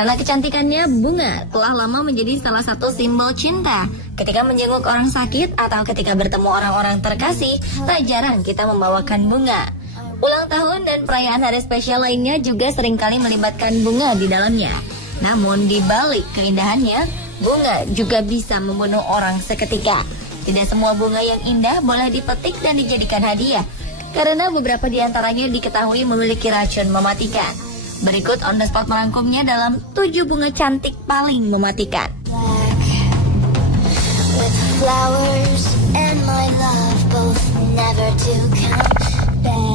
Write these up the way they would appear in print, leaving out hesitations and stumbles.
Karena kecantikannya, bunga telah lama menjadi salah satu simbol cinta. Ketika menjenguk orang sakit atau ketika bertemu orang-orang terkasih, tak jarang kita membawakan bunga. Ulang tahun dan perayaan hari spesial lainnya juga seringkali melibatkan bunga di dalamnya. Namun di balik keindahannya, bunga juga bisa membunuh orang seketika. Tidak semua bunga yang indah boleh dipetik dan dijadikan hadiah, karena beberapa di antaranya diketahui memiliki racun mematikan. Berikut On The Spot merangkumnya dalam 7 bunga cantik paling mematikan. With flowers and my love both never to come back.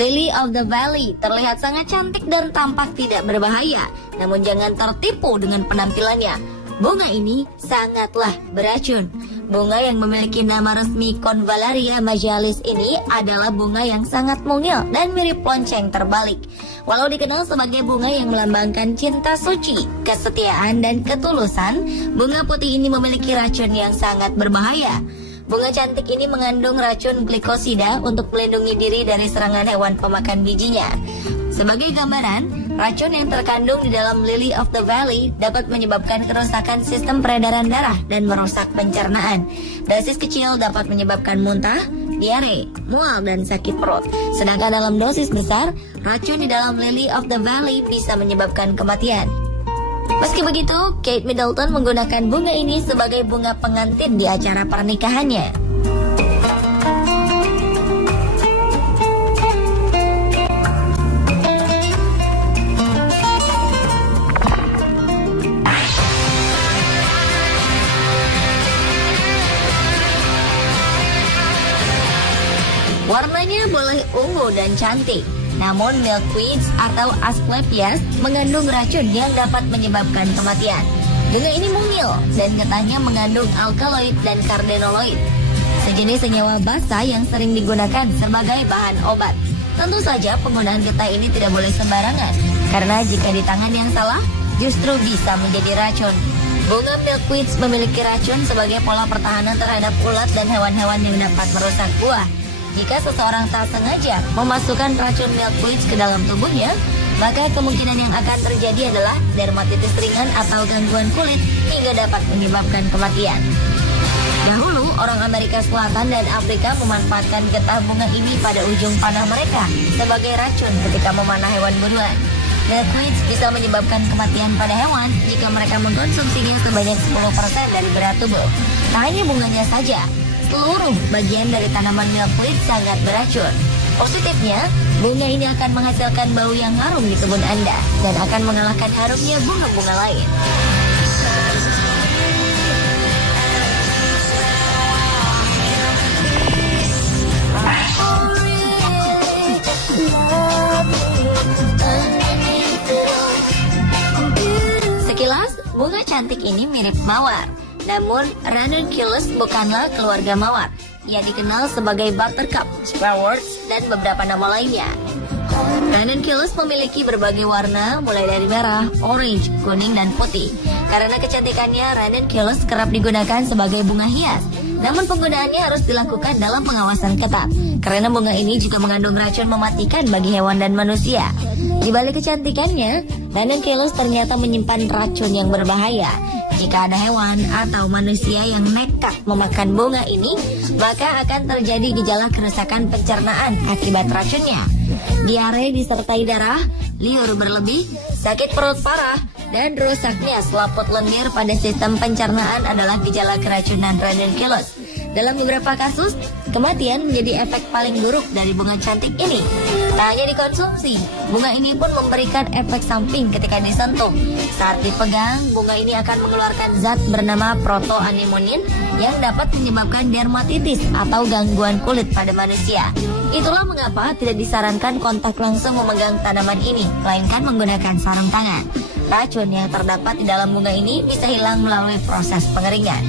Lily of the Valley terlihat sangat cantik dan tampak tidak berbahaya. Namun jangan tertipu dengan penampilannya. Bunga ini sangatlah beracun. Bunga yang memiliki nama resmi Convallaria majalis ini adalah bunga yang sangat mungil dan mirip lonceng terbalik. Walau dikenal sebagai bunga yang melambangkan cinta suci, kesetiaan, dan ketulusan, bunga putih ini memiliki racun yang sangat berbahaya. Bunga cantik ini mengandung racun glikosida untuk melindungi diri dari serangan hewan pemakan bijinya. Sebagai gambaran, racun yang terkandung di dalam Lily of the Valley dapat menyebabkan kerusakan sistem peredaran darah dan merusak pencernaan. Dosis kecil dapat menyebabkan muntah, diare, mual, dan sakit perut. Sedangkan dalam dosis besar, racun di dalam Lily of the Valley bisa menyebabkan kematian. Meski begitu, Kate Middleton menggunakan bunga ini sebagai bunga pengantin di acara pernikahannya. Warnanya boleh ungu dan cantik, namun milkweeds atau asclepias mengandung racun yang dapat menyebabkan kematian. Bunga ini mungil dan getahnya mengandung alkaloid dan cardenoloid, sejenis senyawa basa yang sering digunakan sebagai bahan obat. Tentu saja penggunaan getah ini tidak boleh sembarangan, karena jika di tangan yang salah, justru bisa menjadi racun. Bunga milkweeds memiliki racun sebagai pola pertahanan terhadap ulat dan hewan-hewan yang dapat merusak buah. Jika seseorang tak sengaja memasukkan racun milkweeds ke dalam tubuhnya, maka kemungkinan yang akan terjadi adalah dermatitis ringan atau gangguan kulit hingga dapat menyebabkan kematian. Dahulu, orang Amerika Selatan dan Afrika memanfaatkan getah bunga ini pada ujung panah mereka sebagai racun ketika memanah hewan buruan. Milkweeds bisa menyebabkan kematian pada hewan jika mereka mengkonsumsinya sebanyak 10% dari berat tubuh. Tak hanya bunganya saja, seluruh bagian dari tanaman milkweed sangat beracun. Positifnya, bunga ini akan menghasilkan bau yang harum di kebun Anda dan akan mengalahkan harumnya bunga-bunga lain. Sekilas, bunga cantik ini mirip mawar. Namun, ranunculus bukanlah keluarga mawar. Ia dikenal sebagai buttercup, sparrows, dan beberapa nama lainnya. Ranunculus memiliki berbagai warna, mulai dari merah, orange, kuning, dan putih. Karena kecantikannya, ranunculus kerap digunakan sebagai bunga hias. Namun penggunaannya harus dilakukan dalam pengawasan ketat, karena bunga ini juga mengandung racun mematikan bagi hewan dan manusia. Di balik kecantikannya, ranunculus ternyata menyimpan racun yang berbahaya. Jika ada hewan atau manusia yang nekat memakan bunga ini, maka akan terjadi gejala kerusakan pencernaan akibat racunnya. Diare disertai darah, liur berlebih, sakit perut parah, dan rusaknya selaput lendir pada sistem pencernaan adalah gejala keracunan ranunculus. Dalam beberapa kasus, kematian menjadi efek paling buruk dari bunga cantik ini. Tak hanya dikonsumsi, bunga ini pun memberikan efek samping ketika disentuh. Saat dipegang, bunga ini akan mengeluarkan zat bernama protoanemonin yang dapat menyebabkan dermatitis atau gangguan kulit pada manusia. Itulah mengapa tidak disarankan kontak langsung memegang tanaman ini, melainkan menggunakan sarung tangan. Racun yang terdapat di dalam bunga ini bisa hilang melalui proses pengeringan.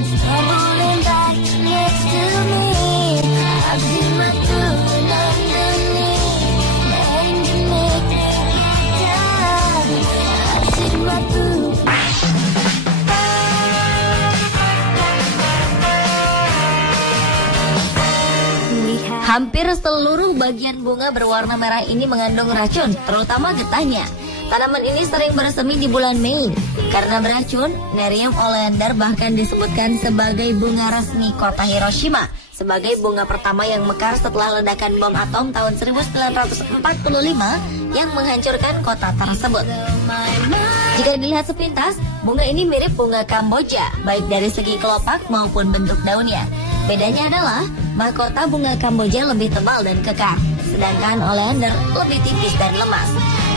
Hampir seluruh bagian bunga berwarna merah ini mengandung racun, terutama getahnya. Tanaman ini sering bersemi di bulan Mei. Karena beracun, Nerium oleander bahkan disebutkan sebagai bunga resmi kota Hiroshima, sebagai bunga pertama yang mekar setelah ledakan bom atom tahun 1945 yang menghancurkan kota tersebut. Jika dilihat sepintas, bunga ini mirip bunga Kamboja, baik dari segi kelopak maupun bentuk daunnya. Bedanya adalah mahkota bunga Kamboja lebih tebal dan kekar, sedangkan oleander lebih tipis dan lemas.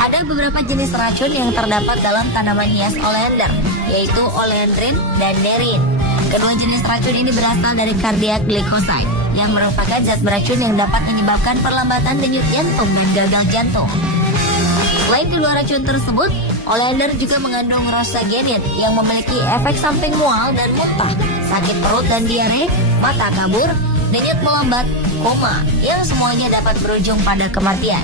Ada beberapa jenis racun yang terdapat dalam tanaman hias oleander, yaitu oleandrin dan nerin. Kedua jenis racun ini berasal dari cardiac glycoside, yang merupakan zat beracun yang dapat menyebabkan perlambatan denyut jantung dan gagal jantung. Selain kedua racun tersebut, oleander juga mengandung rosagenid yang memiliki efek samping mual dan muntah, sakit perut dan diare, mata kabur, denyut melambat, koma, yang semuanya dapat berujung pada kematian.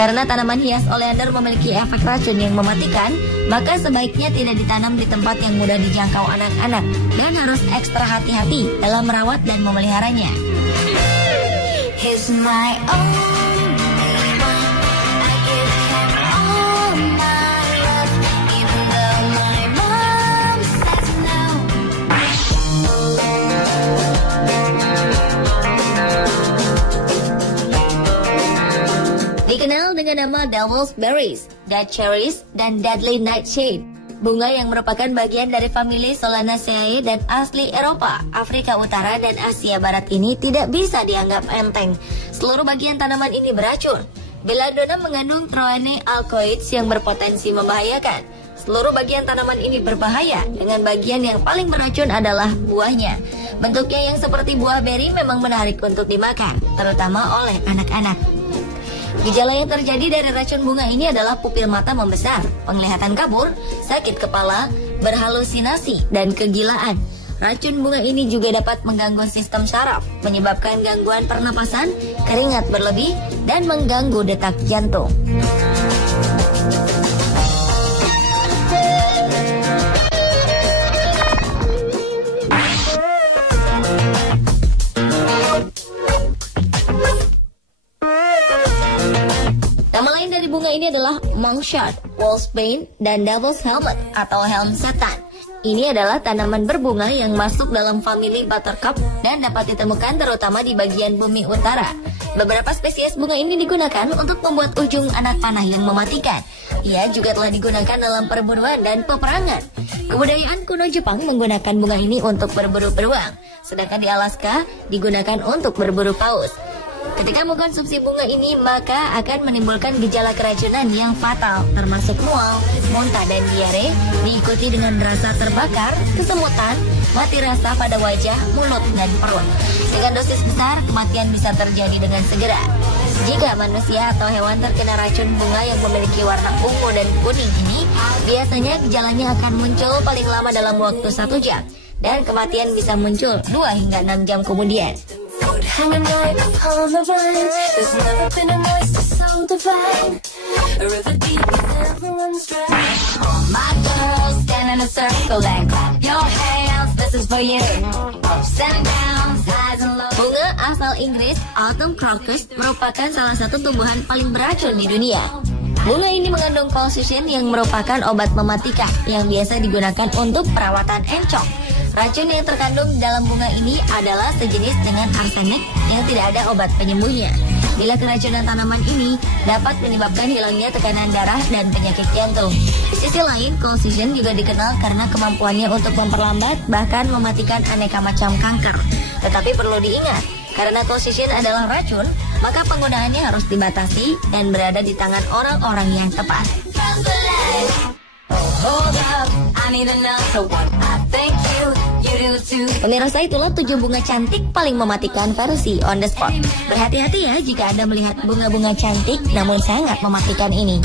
Karena tanaman hias oleander memiliki efek racun yang mematikan, maka sebaiknya tidak ditanam di tempat yang mudah dijangkau anak-anak dan harus ekstra hati-hati dalam merawat dan memeliharanya. He's my only one. I give him all my love, even though my mom says no. Dikenal dengan nama Devil's Berries, Dead Cherries, dan Deadly Nightshade. Bunga yang merupakan bagian dari famili Solanaceae dan asli Eropa, Afrika Utara, dan Asia Barat ini tidak bisa dianggap enteng. Seluruh bagian tanaman ini beracun. Belladonna mengandung troene alkaloids yang berpotensi membahayakan. Seluruh bagian tanaman ini berbahaya, dengan bagian yang paling beracun adalah buahnya. Bentuknya yang seperti buah beri memang menarik untuk dimakan, terutama oleh anak-anak. Gejala yang terjadi dari racun bunga ini adalah pupil mata membesar, penglihatan kabur, sakit kepala, berhalusinasi, dan kegilaan. Racun bunga ini juga dapat mengganggu sistem saraf, menyebabkan gangguan pernapasan, keringat berlebih, dan mengganggu detak jantung. Bunga ini adalah Monkshot, Wolfsbane, dan Devil's Helmet atau helm setan. Ini adalah tanaman berbunga yang masuk dalam famili Buttercup dan dapat ditemukan terutama di bagian bumi utara. Beberapa spesies bunga ini digunakan untuk membuat ujung anak panah yang mematikan. Ia juga telah digunakan dalam perburuan dan peperangan. Kebudayaan kuno Jepang menggunakan bunga ini untuk berburu beruang, sedangkan di Alaska digunakan untuk berburu paus. Ketika mengkonsumsi bunga ini, maka akan menimbulkan gejala keracunan yang fatal, termasuk mual, muntah, dan diare, diikuti dengan rasa terbakar, kesemutan, mati rasa pada wajah, mulut, dan perut. Dengan dosis besar, kematian bisa terjadi dengan segera. Jika manusia atau hewan terkena racun bunga yang memiliki warna ungu dan kuning ini, biasanya gejalanya akan muncul paling lama dalam waktu 1 jam, dan kematian bisa muncul 2 hingga 6 jam kemudian. Hanging right upon the vine, there's never been a noise so divine. A river deep never runs dry. All my girls stand in a circle and clap your hands. This is for you. Ups and downs, highs and lows. Bunga asal Inggris, Autumn Crocus, merupakan salah satu tumbuhan paling beracun di dunia. Bunga ini mengandung colchicine yang merupakan obat mematikan yang biasa digunakan untuk perawatan encok. Racun yang terkandung dalam bunga ini adalah sejenis dengan arsenik yang tidak ada obat penyembuhnya. Bila keracunan tanaman ini dapat menyebabkan hilangnya tekanan darah dan penyakit jantung. Di sisi lain, colchicine juga dikenal karena kemampuannya untuk memperlambat bahkan mematikan aneka macam kanker. Tetapi perlu diingat, karena colchicine adalah racun, maka penggunaannya harus dibatasi dan berada di tangan orang-orang yang tepat. Pemirsa, itulah 7 bunga cantik paling mematikan versi On The Spot. Berhati-hati ya jika Anda melihat bunga-bunga cantik namun sangat mematikan ini.